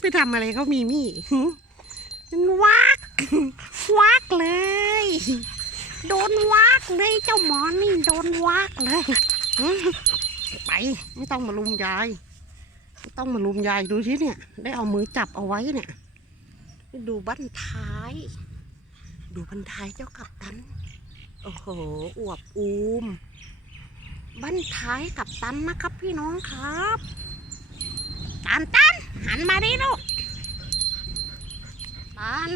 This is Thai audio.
ไปทำอะไรเขามีมี่วักวักเลย โดนวักเลยเจ้าหมอนี่โดนวักเลยไปไม่ต้องมาลุมยายไม่ต้องมาลุมยายดูสิเนี่ย ได้เอามือจับเอาไว้เนี่ย ดูบั้นท้าย ดูบั้นท้ายเจ้ากับตันโอ้โหอวบอูม บั้นท้ายกับตันนะครับพี่น้องครับ ตันตันหันมาดิลูกตัน